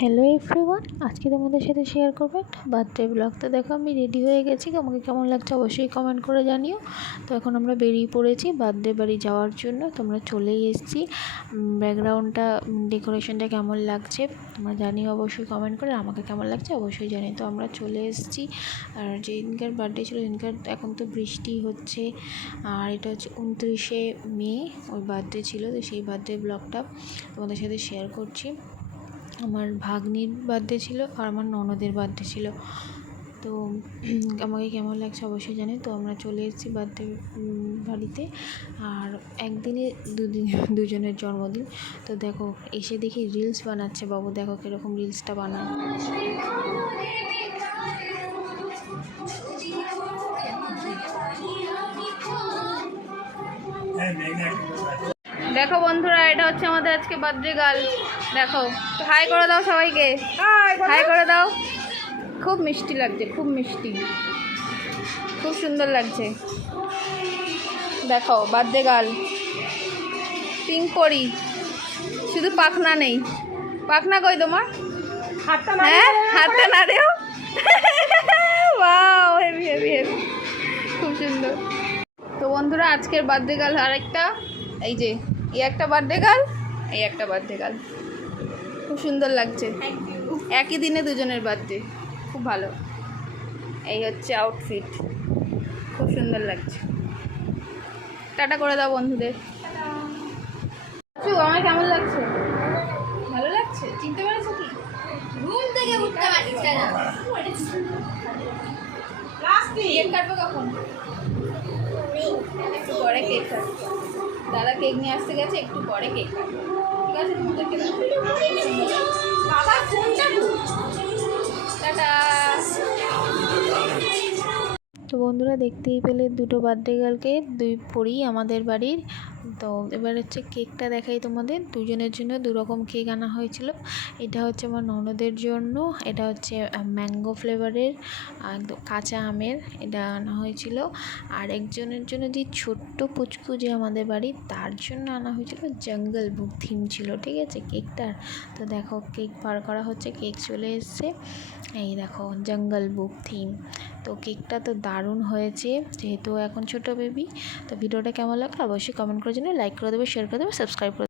Hello everyone আজকে তোমাদের সাথে শেয়ার করব একটা বার্থডে ব্লগ তো দেখো আমি রেডি হয়ে গেছি আমাকে কেমন লাগছে অবশ্যই কমেন্ট করে জানিও। তো এখন আমরা বেরিয়ে পড়েছি বার্থডে বাড়ি যাওয়ার জন্য, তোমরা চলেই এসেছি। ব্যাকগ্রাউন্ডটা ডেকোরেশনটা কেমন লাগছে তোমরা জানিও অবশ্যই কমেন্ট করে আমাকে কেমন লাগছে অবশ্যই জানি তো আমরা চলে এসেছি, আর যেদিনকার বার্থডে ছিল সেদিনকার এখন তো বৃষ্টি হচ্ছে, আর এটা হচ্ছে উনত্রিশে মে, ওই বার্থডে ছিল। তো সেই বার্থডে ব্লগটা তোমাদের সাথে শেয়ার করছি। আমার ভাগ্নির বার্থডে ছিল আর আমার ননদের বার্থডে ছিল। তো আমাকে কেমন লাগছে অবশ্যই জানি। তো আমরা চলে এসেছি বার্থডে বাড়িতে। আর একদিনে দুদিন, দুজনের জন্মদিন। তো দেখো, এসে দেখি রিলস বানাচ্ছে বাবু। দেখো কীরকম রিলসটা বানায়। দেখো বন্ধুরা এটা হচ্ছে আমাদের আজকে বার্থডে গার্ল দেখো হাই করে দাও সবাইকে। হাই করে দাও। খুব মিষ্টি লাগছে খুব মিষ্টি। খুব সুন্দর লাগছে। দেখো বার্থডে গার্ল পিঙ্ক পরি। শুধু পাখনা নেই। পাখনা কই তোমার? হ্যাঁ হাতটা না দেও। হেভি হেভি হেভি খুব সুন্দর। তো বন্ধুরা আজকের বার্থডে গার্ল আরেকটা। এই যে এই একটা বার্থডে গার্ল এই একটা বার্থডে গার্ল খুব সুন্দর লাগছে। একই দিনে দুজনের বার্থডে খুব ভালো। এই হচ্ছে আউটফিট খুব সুন্দর লাগছে। টাটা করে দাও বন্ধুদের। আমার কেমন লাগছে? ভালো লাগছে? চিনতে পেরেছ কি? ঘুম থেকে উঠতে পারছে না। কেক কাটবে কখন? একটু পরে কেক কাটবে। দাদা কেক নিয়ে আসতে গেছে, একটু পরে কেক তো বন্ধুরা, দেখতেই পেলে দুটো বার্থডে গার্লকে দুই পড়ি আমাদের বাড়ির তো এবার হচ্ছে কেকটা দেখাই তোমাদের। দুজনের জন্য দু রকম কেক আনা হয়েছিল। এটা হচ্ছে আমার ননদের জন্য। এটা হচ্ছে ম্যাঙ্গো ফ্লেভারের কাঁচা আমের এটা আনা হয়েছিল। আর একজনের জন্য যে ছোট্ট পুচকু যে আমাদের বাড়ি, তার জন্য আনা হয়েছিল জঙ্গল বুক থিম ছিল, ঠিক আছে, কেকটার। তো দেখো, কেক পার করা হচ্ছে, কেক চলে এসছে। এই দেখো, জঙ্গল বুক থিম। তো কেকটা তো দারুণ হয়েছে, যেহেতু এখন ছোট বেবি তো ভিডিওটা কেমন লাগল অবশ্যই কমেন্ট করে জন্য লাইক করে দেবে শেয়ার করে দেবে সাবস্ক্রাইব করে